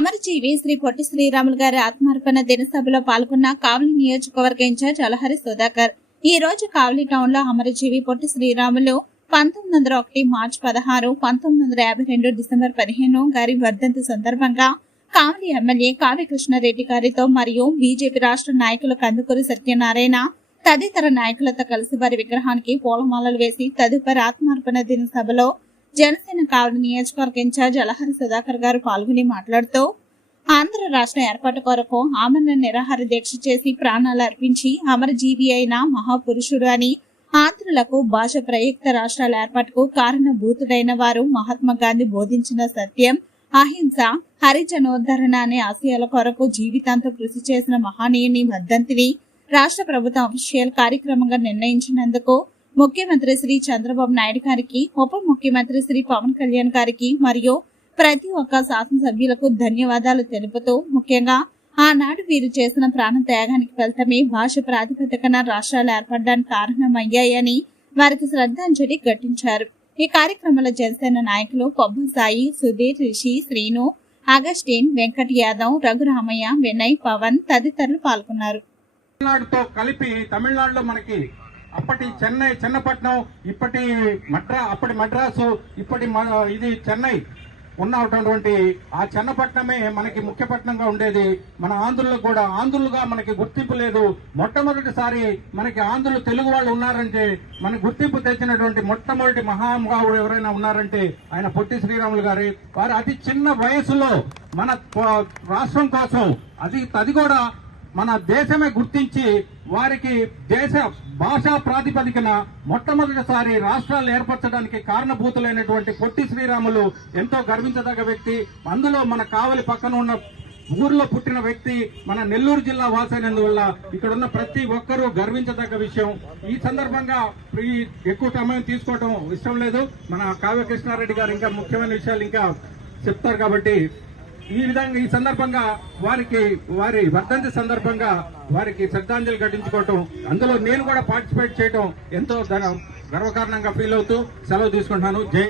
అమరజీవి శ్రీ పొట్టి శ్రీరాములు గారి ఆత్మార్పణ దినసభలో పాల్గొన్న కావలి నియోజకవర్గ ఇన్ఛార్జ్ అలహరి సుధాకర్. ఈ రోజు కావలి టౌన్లో అమరజీవి పొట్టి శ్రీరాములు పంతొమ్మిది వందల ఒకటి మార్చి పదహారు పంతొమ్మిది వందల యాభై రెండు డిసెంబర్ పదిహేను గారి వర్ధంతి సందర్భంగా కావలి ఎమ్మెల్యే కావ్య కృష్ణారెడ్డి గారితో మరియు బీజేపీ రాష్ట్ర నాయకులు కందుకూరి సత్యనారాయణ తదితర నాయకులతో కలిసి వారి విగ్రహానికి పూలమాలలు వేసి తదుపరి ఆత్మార్పణ దిన సభలో జనసేన కావలి నియోజకవర్గ ఇన్ఛార్జ్ అలహరి సుధాకర్ గారు పాల్గొని మాట్లాడుతూ ఆంధ్ర రాష్ట్ర ఏర్పాటు కొరకు ఆమరణ నిరాహార దీక్ష చేసి ప్రాణాలు అర్పించి అమరజీవి అయిన మహాపురుషుడు అని ఆంధ్రులకు భాష ప్రయుక్త రాష్ట్రాల ఏర్పాటుకు కారణభూతుడైన వారు మహాత్మా గాంధీ బోధించిన సత్యం అహింస హరిజనోద్ధరణ అనే ఆశయాల కొరకు జీవితాంతం కృషి చేసిన మహానీయుని వర్ధంతిని రాష్ట్ర ప్రభుత్వం అఫీషియల్ కార్యక్రమంగా నిర్ణయించినందుకు ముఖ్యమంత్రి శ్రీ చంద్రబాబు నాయుడు గారికి ఉప ముఖ్యమంత్రి శ్రీ పవన్ కళ్యాణ్ గారికి మరియు ప్రతి ఒక్క శాసనసభ్యులకు ధన్యవాదాలు తెలుపుతూ ముఖ్యంగా ఆనాడు వీరు చేసిన ప్రాణ త్యాగానికి ఫలితమే భాష ప్రాతిపదికన రాష్ట్రాలు ఏర్పడడానికి కారణమయ్యాయని వారికి శ్రద్ధాంజలి ఘటించారు. ఈ కార్యక్రమంలో జనసేన నాయకులు కొబ్బు సాయి సుధీర్ రిషి శ్రీను అగస్టిన్ వెంకట్ యాదవ్ రఘురామయ్య వినయ్ పవన్ తదితరులు పాల్గొన్నారు. కలిపి తమిళనాడులో మనకి అప్పటి చెన్నై చెన్నపట్నం ఇప్పటి మద్రా అప్పటి మద్రాసు ఇప్పటి మ- ఇది చెన్నై ఉన్నటువంటి ఆ చెన్నపట్నమే మనకి ముఖ్య పట్టణంగా ఉండేది. మన ఆంధ్రులకు కూడా ఆంధ్రులుగా మనకి గుర్తింపు లేదు. మొట్టమొదటిసారి మనకి ఆంధ్రులు తెలుగు వాళ్ళు ఉన్నారంటే మన గుర్తింపు తెచ్చినటువంటి మొట్టమొదటి మహానుభావుడు ఎవరైనా ఉన్నారంటే ఆయన పొట్టి శ్రీరాములు గారి. వారు అతి చిన్న వయసులో మన రాష్ట్రం కోసం అది అది కూడా మన దేశమే గుర్తించి వారికి దేశ భాషా ప్రాతిపదికన మొట్టమొదటిసారి రాష్ట్రాలు ఏర్పరచడానికి కారణభూతులైనటువంటి పొట్టి శ్రీరాములు ఎంతో గర్వించదగ్గ వ్యక్తి. అందులో మన కావలి పక్కన ఉన్న ఊర్లో పుట్టిన వ్యక్తి మన నెల్లూరు జిల్లా వాసైనందువల్ల ఇక్కడ ఉన్న ప్రతి ఒక్కరూ గర్వించదగ్గ విషయం. ఈ సందర్భంగా ఈ ఎక్కువ సమయం తీసుకోవడం ఇష్టం లేదు. మన కావ్య కృష్ణారెడ్డి గారు ఇంకా ముఖ్యమైన విషయాలు ఇంకా చెప్తారు కాబట్టి ఈ విధంగా ఈ సందర్భంగా వారికి వారి వర్ధంతి సందర్భంగా వారికి శ్రద్ధాంజలి ఘటించుకోవటం అందులో నేను కూడా పార్టిసిపేట్ చేయడం ఎంతో గర్వకారణంగా ఫీల్ అవుతూ సెలవు తీసుకుంటున్నాను. జై